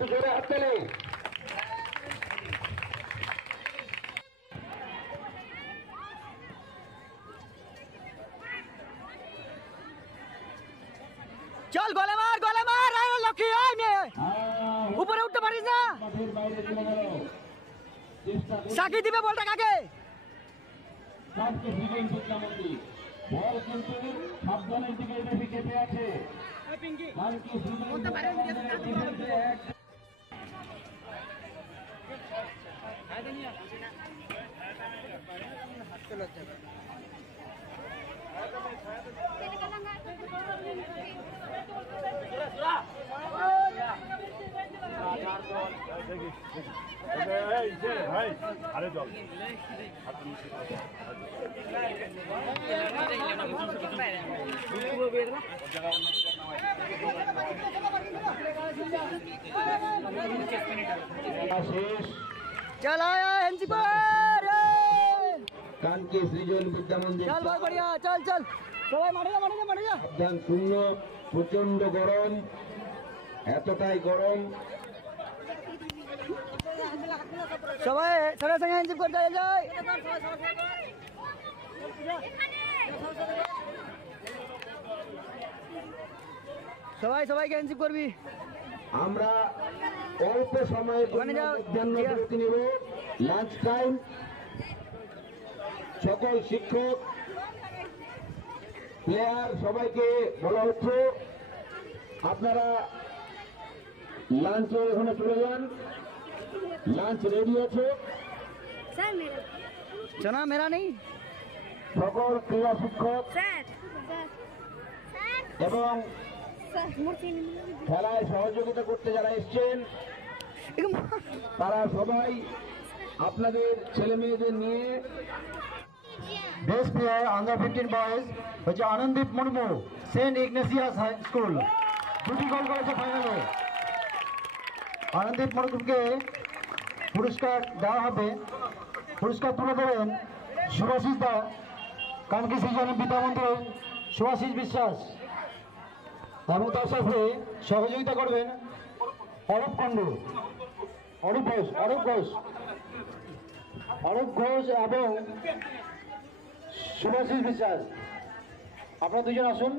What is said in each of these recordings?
একটু জোরে হাত তালি। চল গলে মার লক্ষ্মী আয় মেয়ে উপরে উঠতে পারিস না। সাকি দিবে বলটা কাকে? বল কিন্তু সাবধানের দিকে বেশি চেপে আছে। चल आया एनसीपर কানকি সৃজন বিদ্যা মন্দির। चल भाई बढ़िया चल चल সবাই মাঠে যা সাবধান শূন্য। প্রচন্ড গরম, এতটাই গরম। সবাই সবার সঙ্গে এনসিপ করতে যায়। সবাইকে এনসিপ করবি। আমরা অল্প সময়ের জন্য বিরতি নেব, লাঞ্চ টাইম। সকল শিক্ষক প্লেয়ার সবাইকে বলা হচ্ছে আপনারা লাঞ্চে এখানে চলে যান। লাঞ্চ রেডি আছে। চনা মেরা নেই। সকল ক্রীড়া শিক্ষক এবং খেলায় সহযোগিতা করতে যারা এসছেন তারা সবাই আপনাদের ছেলে মেয়েদের নিয়ে। বেস্ট প্লেয়ার আন্ডার 15 বয়েজ হচ্ছে আনন্দদীপ মুর্মু, সেন্ট ইগনেসিয়াস হাই স্কুল, 2টি গোল করেছে ফাইনালে। আনন্দদীপ মুর্মুকে পুরস্কার দেওয়া হবে। পুরস্কার তুলে দেবেন সুভাষিস দা, কানকি সৃজনের বিদ্যা মন্দিরের সুভাষিস বিশ্বাস, এবং তার সাথে সহযোগিতা করবেন অরূপ কুণ্ডু, অরূপ ঘোষ এবং সুভাষিস বিশ্বাস। আপনারা দুজন আসুন।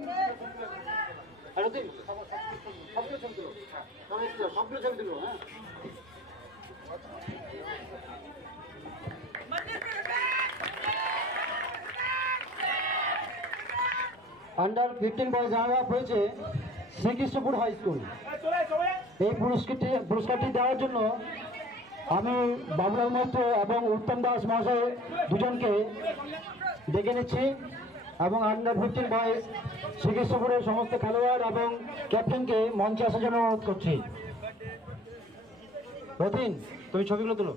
আন্ডার 15 বয়েজ রানার আপ হয়েছে শ্রীকৃষ্ণপুর হাই স্কুল। এই পুরস্কারটি দেওয়ার জন্য আমি বাবুলাল মৈত্র এবং উত্তম দাস মহাশয় দুজনকে ডেকে নিচ্ছি এবং আন্ডার 15 বয়েজ শ্রীকৃষ্ণপুরের সমস্ত খেলোয়াড় এবং ক্যাপ্টেনকে মঞ্চে আসার জন্য অনুরোধ করছি। রতিন, তুমি ছবিগুলো তুলো।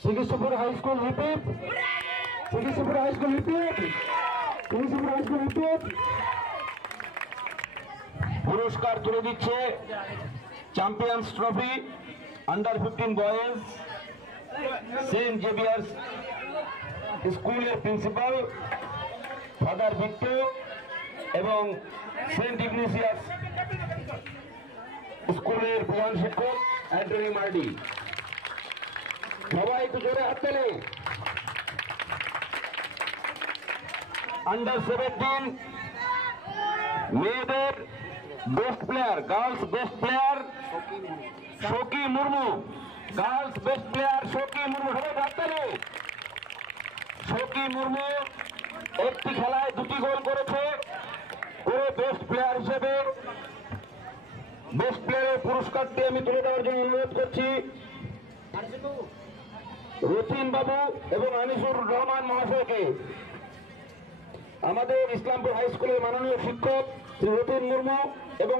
Srikrishnapur high school repeat, Srikrishnapur high school repeat, Srikrishnapur high school repeat. পুরস্কার তুলে দিচ্ছে champions trophy under 15 boys Saint Xavier's স্কুলের প্রিন্সিপাল ফাদার ভিক্টর এবং সেন্ট ইগনেসিয়াস স্কুলের প্রধান শিক্ষক অ্যান্টনি মার্ডি। সবাই একটু জোরে হাত তালি। আন্ডার 17 মেয়েদের best player, girls best player Shoki Murmu, girls best player Shoki Murmu. সবাই হাত তালি। শোকি মুর্মু একটি খেলায় 2টি গোল করেছে। বেস্ট প্লেয়ার হিসেবে বেস্ট প্লেয়ারের পুরস্কারটি আমি তুলে দেওয়ার জন্য অনুরোধ করছি রতিন বাবু এবং আনিসুর রহমান মহাশয়কে। আমাদের ইসলামপুর হাই স্কুলের মাননীয় শিক্ষক শ্রী রতিন মুর্মু এবং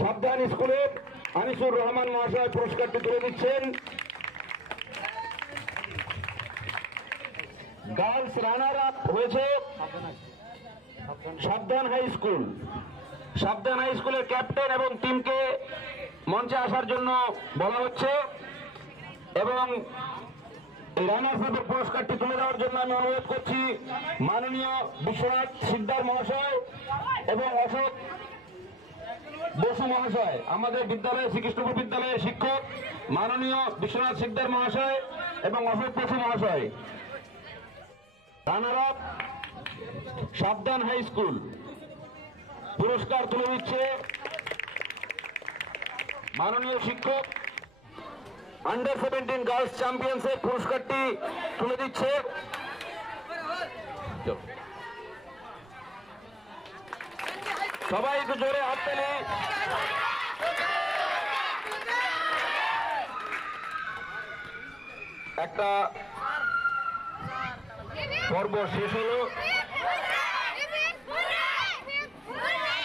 সাবধান স্কুলের আনিসুর রহমান মহাশয় পুরস্কারটি তুলে দিচ্ছেন। গার্লস রানার আপ হয়েছে সাবধান হাই স্কুল। সাবধান হাই স্কুলের ক্যাপ্টেন এবং টিমকে মঞ্চে আসার জন্য বলা হচ্ছে এবং এই রানার্স আপের পুরস্কারটি তুলে দেওয়ার জন্য আমি অনুরোধ করছি মাননীয় বিশ্বনাথ সিকদার মহাশয় এবং অশোক বসু মহাশয়, আমাদের বিদ্যালয়ে শ্রীকৃষ্ণপুর বিদ্যালয়ের শিক্ষক মাননীয় বিশ্বনাথ সিকদার মহাশয় এবং অশোক বসু মহাশয়। রানার আপ সাবধান হাই স্কুল পুরস্কার তুলে দিচ্ছে মাননীয় শিক্ষক। আন্ডার 17 গার্লস চ্যাম্পিয়নশিপ পুরস্কারটি তুলে দিচ্ছে সবাই একটু জোরে হাত তালি। একটা পর্ব শেষ হলো।